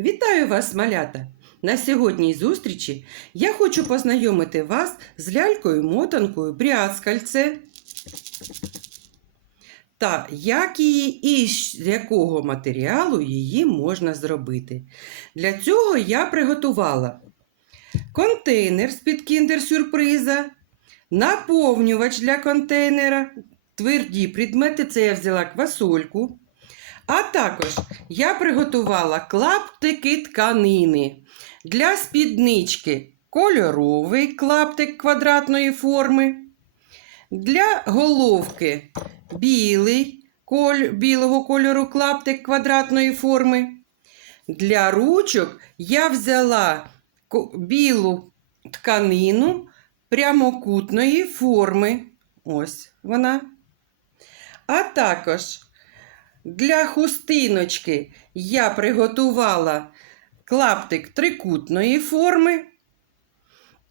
Вітаю вас, малята! На сьогоднішній зустрічі я хочу познайомити вас з лялькою-мотанкою брязкальце та як її і з якого матеріалу її можна зробити. Для цього я приготувала контейнер з-під кіндер-сюрприза, наповнювач для контейнера, тверді предмети, це я взяла квасольку. А також я приготувала клаптики тканини для спіднички кольоровий клаптик квадратної форми, для головки білий, коль, білого кольору клаптик квадратної форми. Для ручок я взяла білу тканину прямокутної форми. Ось вона. А також для хустиночки я приготувала клаптик трикутної форми.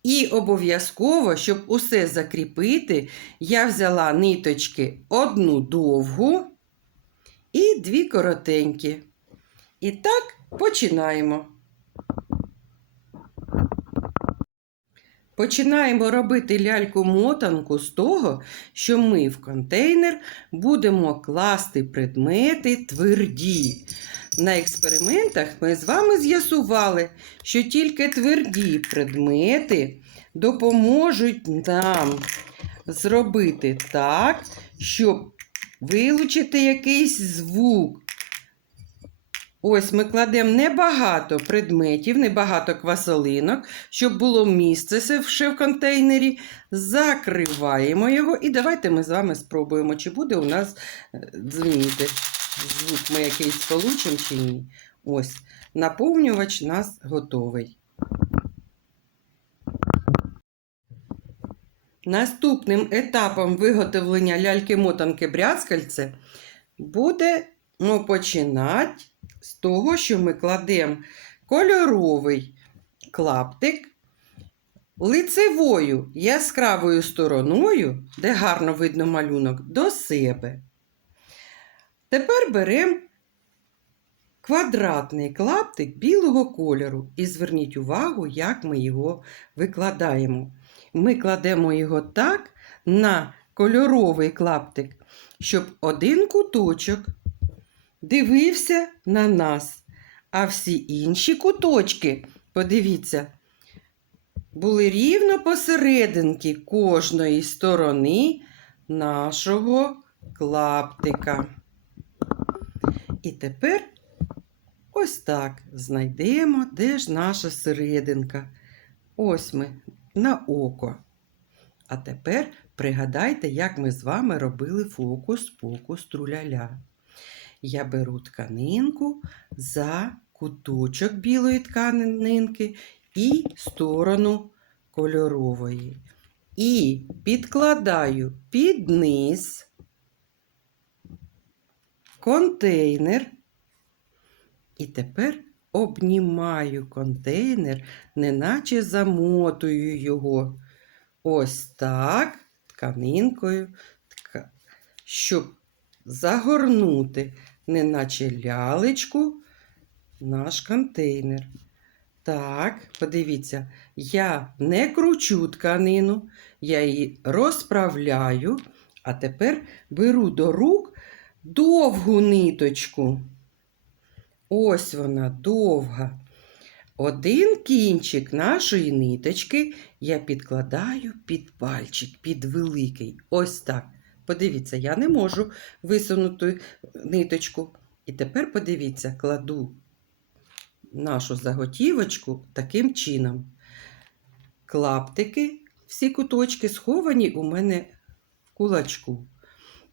І обов'язково, щоб усе закріпити, я взяла ниточки одну довгу і дві коротенькі. І так починаємо. Починаємо робити ляльку-мотанку з того, що ми в контейнер будемо класти предмети тверді. На експериментах ми з вами з'ясували, що тільки тверді предмети допоможуть нам зробити так, щоб вилучити якийсь звук. Ось ми кладемо небагато предметів, небагато квасолинок, щоб було місце ще в контейнері. Закриваємо його і давайте ми з вами спробуємо, чи буде у нас е, дзвеніти звук ми якийсь получимо чи ні. Ось, наповнювач у нас готовий. Наступним етапом виготовлення ляльки-мотанки брязкальце буде ну, починати з того, що ми кладемо кольоровий клаптик лицевою яскравою стороною, де гарно видно малюнок, до себе. Тепер беремо квадратний клаптик білого кольору і зверніть увагу, як ми його викладаємо. Ми кладемо його так на кольоровий клаптик, щоб один куточок дивився на нас, а всі інші куточки, подивіться, були рівно посерединки кожної сторони нашого клаптика. І тепер ось так знайдемо, де ж наша серединка. Ось ми на око. А тепер пригадайте, як ми з вами робили фокус-покус труляля. Я беру тканинку за куточок білої тканинки і сторону кольорової. І підкладаю під низ контейнер. І тепер обнімаю контейнер, неначе замотую його. Ось так, тканинкою, щоб загорнути, неначе лялечку, наш контейнер. Так, подивіться, я не кручу тканину, я її розправляю, а тепер беру до рук довгу ниточку. Ось вона довга. Один кінчик нашої ниточки я підкладаю під пальчик, під великий. Ось так. Подивіться, я не можу висунути ниточку. І тепер подивіться, кладу нашу заготівочку таким чином. Клаптики, всі куточки сховані у мене в кулачку.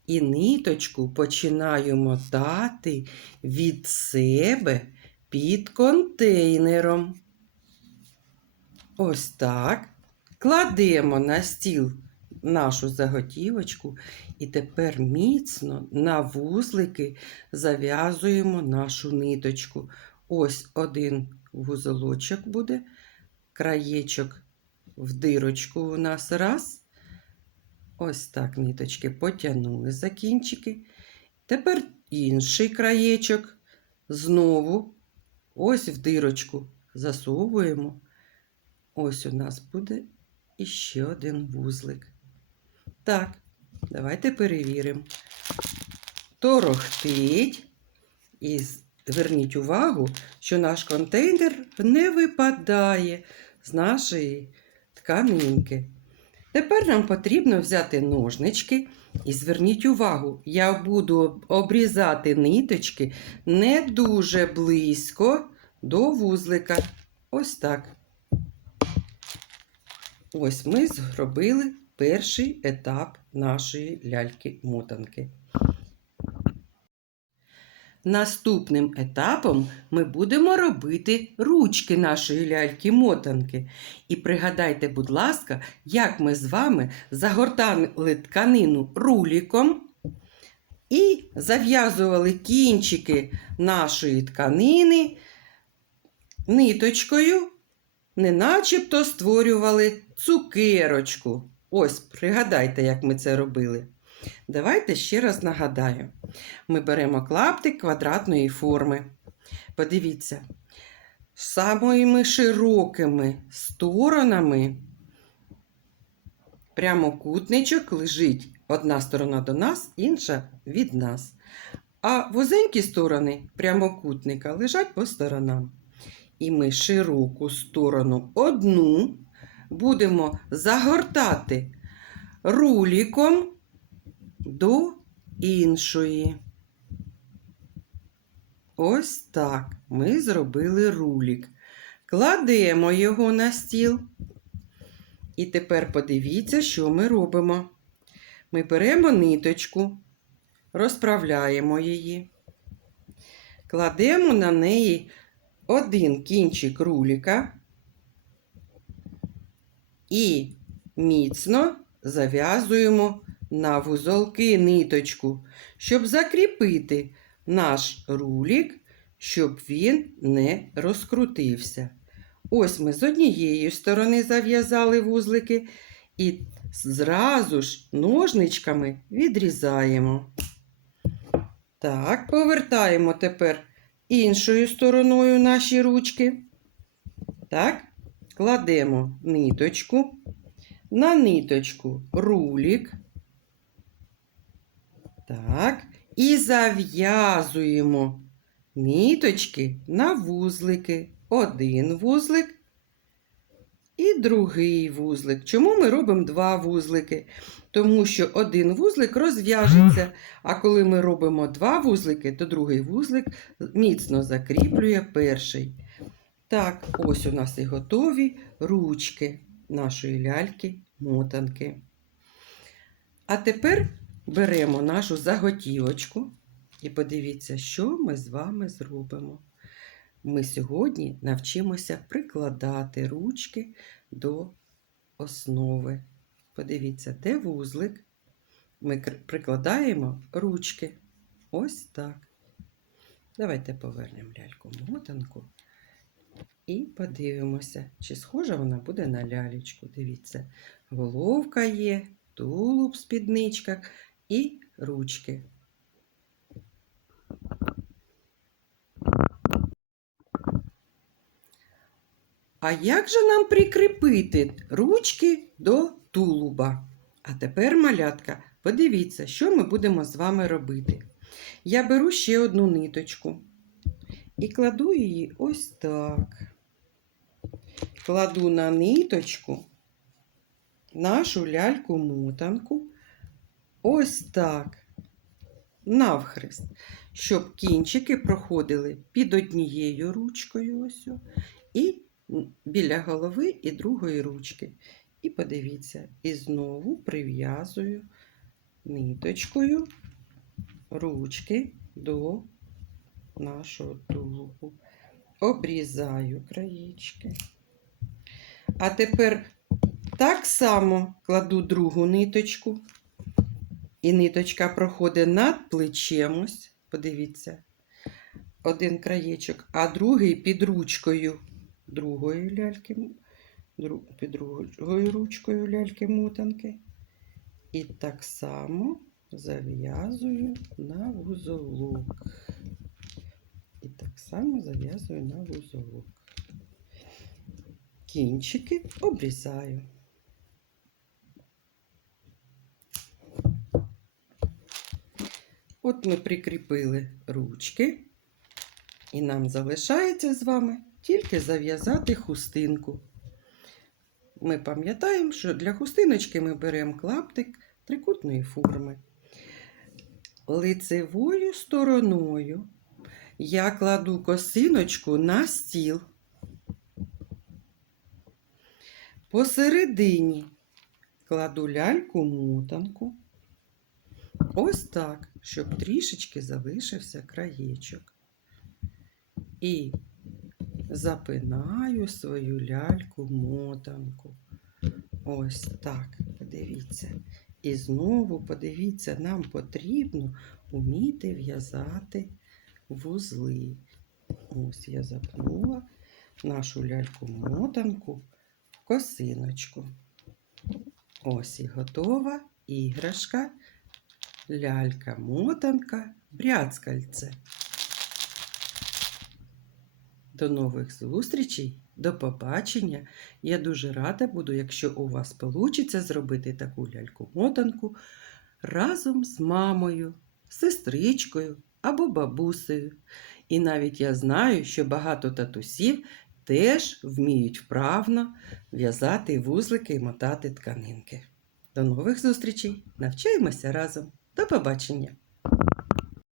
І ниточку починаю мотати від себе під контейнером. Ось так. Кладемо на стіл нашу заготівочку і тепер міцно на вузлики зав'язуємо нашу ниточку. Ось один вузолочок буде, краєчок в дирочку у нас раз. Ось так ниточки потягнули за кінчики. Тепер інший краєчок. Знову ось в дирочку засовуємо. Ось у нас буде іще один вузлик. Так, давайте перевіримо. Торохтить. І зверніть увагу, що наш контейнер не випадає з нашої тканинки. Тепер нам потрібно взяти ножнички і зверніть увагу, я буду обрізати ниточки не дуже близько до вузлика. Ось так. Ось ми зробили перший етап нашої ляльки-мотанки. Наступним етапом ми будемо робити ручки нашої ляльки-мотанки. І пригадайте, будь ласка, як ми з вами загортали тканину руліком і зав'язували кінчики нашої тканини ниточкою, не начебто створювали цукерочку. Ось, пригадайте, як ми це робили. Давайте ще раз нагадаю. Ми беремо клаптик квадратної форми. Подивіться, самими широкими сторонами прямокутничок лежить одна сторона до нас, інша від нас. А вузенькі сторони прямокутника лежать по сторонам. І ми широку сторону одну будемо загортати руліком до іншої. Ось так ми зробили рулік. Кладемо його на стіл. І тепер подивіться, що ми робимо. Ми беремо ниточку, розправляємо її, кладемо на неї один кінчик руліка і міцно зав'язуємо на вузолки ниточку, щоб закріпити наш рулік, щоб він не розкрутився. Ось ми з однієї сторони зав'язали вузлики і зразу ж ножничками відрізаємо. Так, повертаємо тепер іншою стороною наші ручки. Так, кладемо ниточку, на ниточку рулік. Так, і зав'язуємо ниточки на вузлики. Один вузлик і другий вузлик. Чому ми робимо два вузлики? Тому що один вузлик розв'яжеться, а коли ми робимо два вузлики, то другий вузлик міцно закріплює перший. Так, ось у нас і готові ручки нашої ляльки-мотанки. А тепер беремо нашу заготівочку і подивіться, що ми з вами зробимо. Ми сьогодні навчимося прикладати ручки до основи. Подивіться, де вузлик. Ми прикладаємо ручки. Ось так. Давайте повернемо ляльку мотанку і подивимося, чи схожа вона буде на лялечку. Дивіться, головка є, тулуб, спідничка і ручки. А як же нам прикріпити ручки до тулуба? А тепер, малятка, подивіться, що ми будемо з вами робити. Я беру ще одну ниточку і кладу її ось так. Кладу на ниточку нашу ляльку-мотанку ось так, навхрест, щоб кінчики проходили під однією ручкою ось і біля голови і другої ручки. І подивіться, і знову прив'язую ниточкою ручки до нашого тулубу. Обрізаю краєчки. А тепер так само кладу другу ниточку. І ниточка проходить над плечем. Ось, подивіться, один краєчок, а другий під ручкою другої ляльки, під другою ручкою ляльки-мотанки. І так само зав'язую на вузолок. І так само. зав'язую на вузолок. Кінчики обрізаю. От ми прикріпили ручки, і нам залишається з вами тільки зав'язати хустинку. Ми пам'ятаємо, що для хустиночки ми беремо клаптик трикутної форми. Лицевою стороною я кладу косиночку на стіл. Посередині кладу ляльку мотанку. Ось так, щоб трішечки залишився краєчок. І запинаю свою ляльку мотанку. Ось так, подивіться. І знову подивіться, нам потрібно вміти в'язати вузли. Ось я запнула нашу ляльку-мотанку в косиночку. Ось і готова іграшка, лялька-мотанка, бряцкальце. До нових зустрічей, до побачення. Я дуже рада буду, якщо у вас вийде зробити таку ляльку-мотанку разом з мамою, сестричкою або бабусею. І навіть я знаю, що багато татусів теж вміють вправно в'язати вузлики і мотати тканинки. До нових зустрічей! Навчаємося разом! До побачення!